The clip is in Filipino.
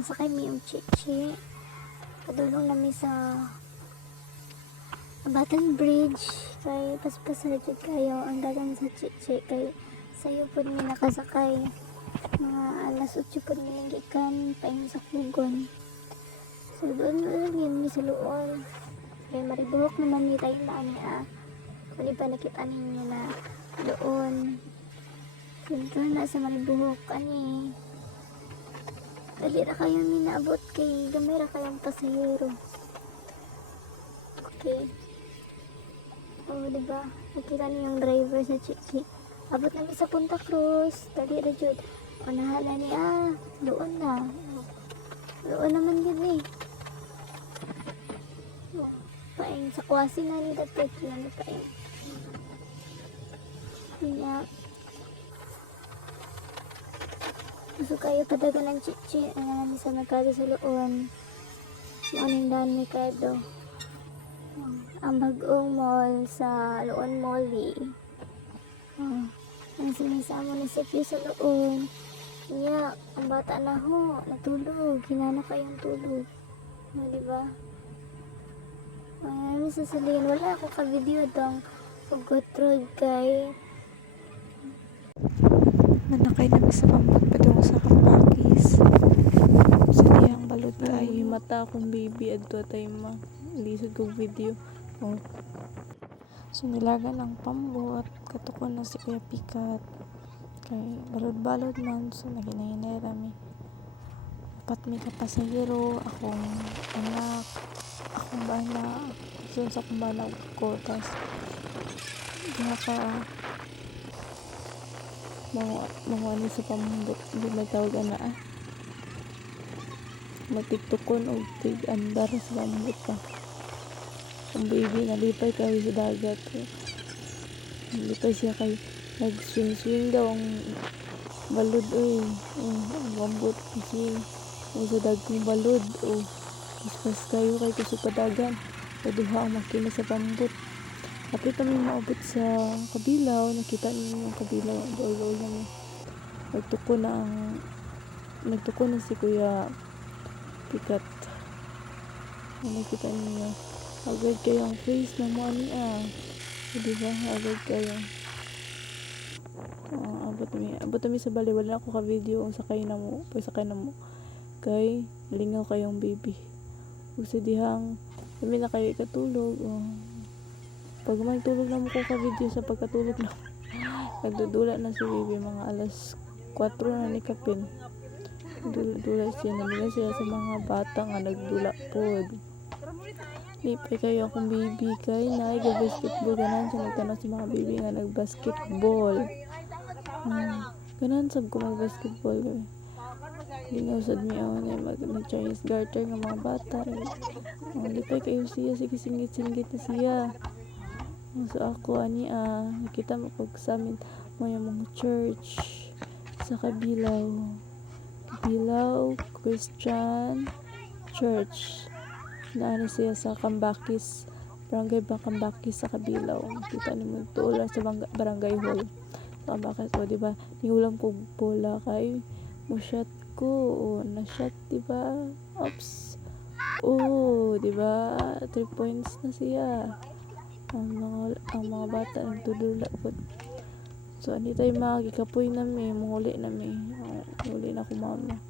sakay mi yung chichi. Padulong namin sa Batan Bridge. Kay paspasal jud kayo ang dagan sa chichi. Kay sayo po mi nakasakay. Mga alas 8 po mi gikan paing sa Kugon. So doon yun mi sa luon. Kay maribuhok naman ni tayo na ani Kung di ba nakita ninyo na doon. Sinto na sa maribuhok ani. Dali na kayo minaabot kay gamay ra kayong pasahero. Okay. Oh, diba? Nakita niyo yung driver sa Chichi. Abot namin sa Punta Cruz. Dali ra jud. O nahala ni doon na. Doon naman yun paing sa kuwasi na ni dapat lang paing. Kaya gusto kayo padagan ng chichi sa merkado sa Luon. Maning daan merkado. Ang bagong mall sa Luon Mall. Ang sinisama ni Sepio sa Luon. Kaya ang bata na natulog. Hinanap kayong tulog. Diba? Ay, sasabihin, wala ako ka-video itong Ugot Road kay Nanakay namin sa pambot patungo sa Kapakis. Sa diyang balot ay mata akong baby adto tay ma lisod kong video. So nilagan ang pambot katukon na si Kuya Pikat kay balod-balod man so naginahinay rami. Apat may kapasahero, akong anak, akong bana, so sa akong bana ko tas mga ano sa pambot hindi magtawag magtiktukon o tig-andar sa pambot pa ang baby nalipay kayo sa dagat nalipay siya kay nag-swing daw ang balod ang pambot kasi sa dagkong balod mas kayo kay kusupadagan o duha ang makina sa pambot. Kapit kami maabot sa Kabilaw, nakita niyo yung Kabilaw, dool namin. Nagtuko na si Kuya Pikat. Nakita niyo, agad kayong face na mo diba? Agad kayong abot kami sa bali, wala ako ka-video ang sakay na mo, kay lingaw kayong baby. Ug sa dihang kami na kayo katulog, pag magtulog na mo ko ka-video sa pagkatulog na nagdudula na si baby mga alas 4 na ni kapin. Dula siya, namila siya sa mga bata nga nagdula pod. Lipay kayo akong baby kay nag-basketball ganan siya nagtanong sa mga baby nga nag-basketball. Ganan sab ko mag-basketball kay. Ginusad mi mag-Chinese garter nga mga bata. Lipay kayo siya, sige singit-singit na siya. So ako nakita mo pag sa amin mo yung mga church sa Kabilaw Christian Church na siya sa Cambakis, barangay Cambakis sa Kabilaw. Kita ni mo tuola sa barangay hall Cambakis diba niulam ko bola kay mo shot ko na shot diba oops diba 3 points na siya. Ang mga bata nagtudula po. So ani tayo mga gikapoy nami, muli na ko mama.